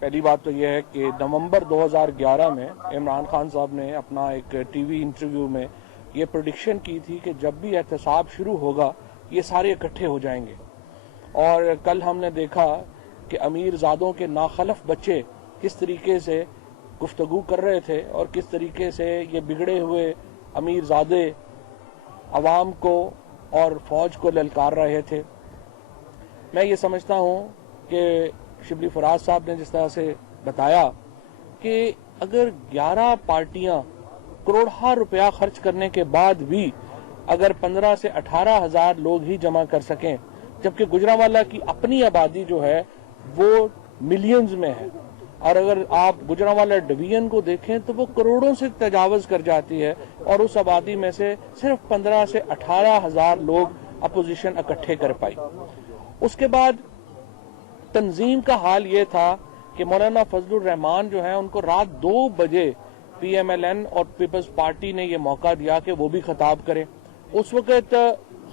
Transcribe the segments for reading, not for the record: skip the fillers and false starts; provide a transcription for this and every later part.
پہلی بات تو یہ ہے کہ نومبر 2011 میں عمران خان صاحب نے اپنا ایک ٹی وی انٹرویو میں یہ پریڈکشن کی تھی کہ جب بھی احتساب شروع ہوگا یہ سارے اکٹھے ہو جائیں گے، اور کل ہم نے دیکھا کہ امیر زادوں کے ناخلف بچے کس طریقے سے گفتگو کر رہے تھے اور کس طریقے سے یہ بگڑے ہوئے امیر زادے عوام کو اور فوج کو للکار رہے تھے۔ میں یہ سمجھتا ہوں کہ شبلی فراز صاحب نے جس طرح سے بتایا کہ اگر 11 پارٹیاں کروڑہا روپیہ خرچ کرنے کے بعد بھی اگر 15 سے 18 ہزار لوگ ہی جمع کر سکیں، جبکہ گجرانوالہ کی اپنی آبادی جو ہے وہ ملینز میں ہے، اور اگر آپ گجرانوالہ ڈویژن کو دیکھیں تو وہ کروڑوں سے تجاوز کر جاتی ہے، اور اس آبادی میں سے صرف 15 سے 18 ہزار لوگ اپوزیشن اکٹھے کر پائی۔ اس کے بعد تنظیم کا حال یہ تھا کہ مولانا فضل الرحمان جو ہیں ان کو رات 2 بجے پی ایم ایل این اور پیپلز پارٹی نے یہ موقع دیا کہ وہ بھی خطاب کریں۔ اس وقت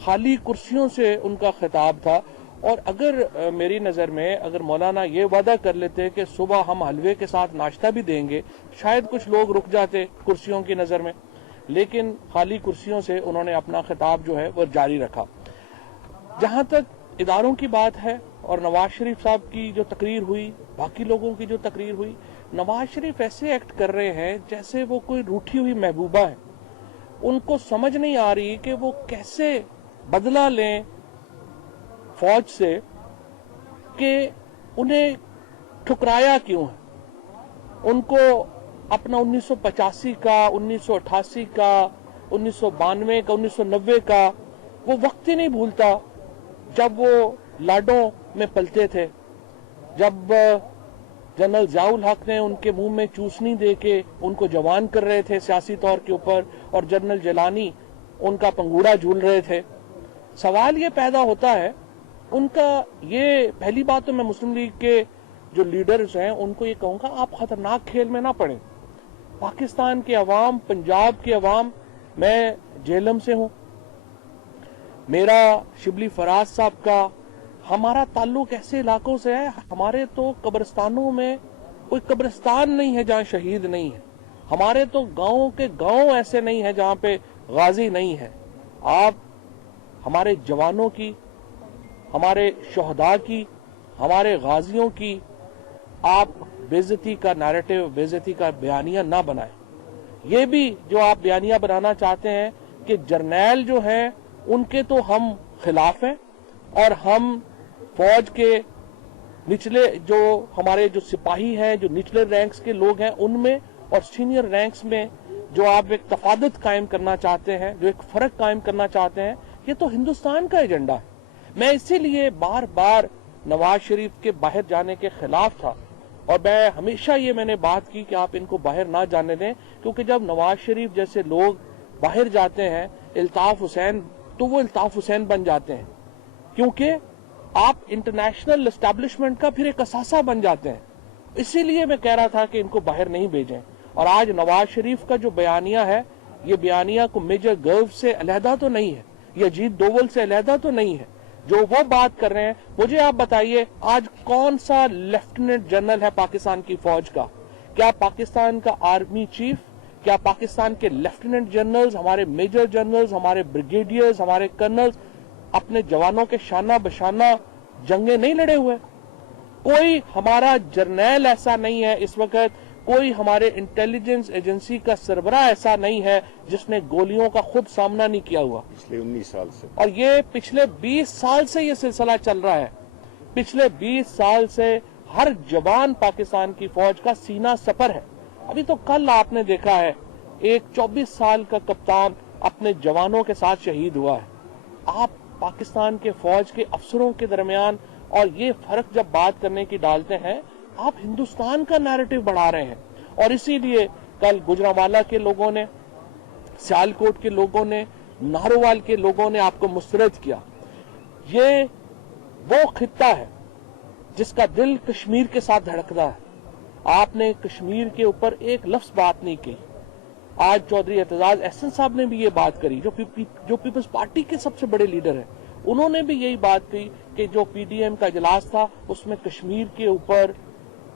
خالی کرسیوں سے ان کا خطاب تھا، اور اگر میری نظر میں اگر مولانا یہ وعدہ کر لیتے کہ صبح ہم حلوے کے ساتھ ناشتہ بھی دیں گے، شاید کچھ لوگ رک جاتے کرسیوں کی نظر میں، لیکن خالی کرسیوں سے انہوں نے اپنا خطاب جو ہے وہ جاری رکھا۔ جہاں تک اداروں کی بات ہے اور نواز شریف صاحب کی جو تقریر ہوئی، باقی لوگوں کی جو تقریر ہوئی، نواز شریف ایسے ایکٹ کر رہے ہیں جیسے وہ کوئی روٹھی ہوئی محبوبہ ہے۔ ان کو سمجھ نہیں آ رہی کہ وہ کیسے بدلہ لیں فوج سے کہ انہیں ٹھکرایا کیوں ہے۔ ان کو اپنا 1985 کا، 1988 کا، 1992 کا، 1990 کا وہ وقت ہی نہیں بھولتا جب وہ لاڈوں میں پلتے تھے، جب جنرل ضیاء الحق نے ان کے منہ میں چوسنی دے کے ان کو جوان کر رہے تھے سیاسی طور کے اوپر، اور جنرل جیلانی ان کا پنگوڑا جھول رہے تھے۔ سوال یہ پیدا ہوتا ہے ان کا، یہ پہلی بات تو میں مسلم لیگ کے جو لیڈرز ہیں ان کو یہ کہوں گا آپ خطرناک کھیل میں نہ پڑیں۔ پاکستان کے عوام، پنجاب کے عوام، میں جہلم سے ہوں، میرا شبلی فراز صاحب کا، ہمارا تعلق ایسے علاقوں سے ہے، ہمارے تو قبرستانوں میں کوئی قبرستان نہیں ہے جہاں شہید نہیں ہے، ہمارے تو گاؤں کے گاؤں ایسے نہیں ہیں جہاں پہ غازی نہیں ہے۔ آپ ہمارے جوانوں کی، ہمارے شہداء کی، ہمارے غازیوں کی آپ بے عزتی کا نیریٹو، بے عزتی کا بیانیہ نہ بنائیں۔ یہ بھی جو آپ بیانیہ بنانا چاہتے ہیں کہ جرنیل جو ہیں ان کے تو ہم خلاف ہیں، اور ہم فوج کے نچلے جو ہمارے جو سپاہی ہیں، جو نچلے رینکس کے لوگ ہیں ان میں اور سینئر رینکس میں جو آپ ایک تفادت قائم کرنا چاہتے ہیں، جو ایک فرق قائم کرنا چاہتے ہیں، یہ تو ہندوستان کا ایجنڈا ہے۔ میں اسی لیے بار بار نواز شریف کے باہر جانے کے خلاف تھا، اور میں نے بات کی کہ آپ ان کو باہر نہ جانے دیں، کیونکہ جب نواز شریف جیسے لوگ باہر جاتے ہیں الطاف حسین، تو وہ الطاف حسین بن جاتے ہیں، کیونکہ آپ انٹرنیشنل اسٹیبلشمنٹ کا پھر ایک اثاثہ بن جاتے ہیں۔ اسی لیے میں کہہ رہا تھا کہ ان کو باہر نہیں بھیجیں، اور آج نواز شریف کا جو بیانیہ ہے، یہ بیانیہ کو میجر گرو سے علیحدہ تو نہیں ہے، یہ اجیت دوول سے علیحدہ تو نہیں ہے۔ جو وہ بات کر رہے ہیں، مجھے آپ بتائیے آج کون سا لیفٹیننٹ جنرل ہے پاکستان کی فوج کا؟ کیا پاکستان کا آرمی چیف، کیا پاکستان کے لیفٹیننٹ جنرلز، ہمارے میجر جنرلز، ہمارے بریگیڈیئرز، ہمارے کرنلز اپنے جوانوں کے شانہ بشانہ جنگیں نہیں لڑے ہوئے؟ کوئی ہمارا جرنیل ایسا نہیں ہے اس وقت، کوئی ہمارے انٹیلیجنس ایجنسی کا سربراہ ایسا نہیں ہے جس نے گولیوں کا خود سامنا نہیں کیا ہوا پچھلے 19 سال سے، اور یہ پچھلے 20 سال سے یہ سلسلہ چل رہا ہے۔ پچھلے 20 سال سے ہر جوان پاکستان کی فوج کا سینہ سپر ہے۔ ابھی تو کل آپ نے دیکھا ہے ایک 24 سال کا کپتان اپنے جوانوں کے ساتھ شہید ہوا ہے۔ آپ پاکستان کے فوج کے افسروں کے درمیان اور یہ فرق جب بات کرنے کی ڈالتے ہیں، آپ ہندوستان کا نیریٹو بڑھا رہے ہیں، اور اسی لیے کل گجرانوالہ کے لوگوں نے، سیالکوٹ کے لوگوں نے، نارووال کے لوگوں نے آپ کو مسترد کیا۔ یہ وہ خطہ ہے جس کا دل کشمیر کے ساتھ دھڑکتا ہے۔ آپ نے کشمیر کے اوپر ایک لفظ بات نہیں کی۔ آج چودھری اعتزاز احسن صاحب نے بھی یہ بات کری، جو پیپلز پارٹی کے سب سے بڑے لیڈر ہیں، انہوں نے بھی یہی بات کی کہ جو پی ڈی ایم کا اجلاس تھا اس میں کشمیر کے اوپر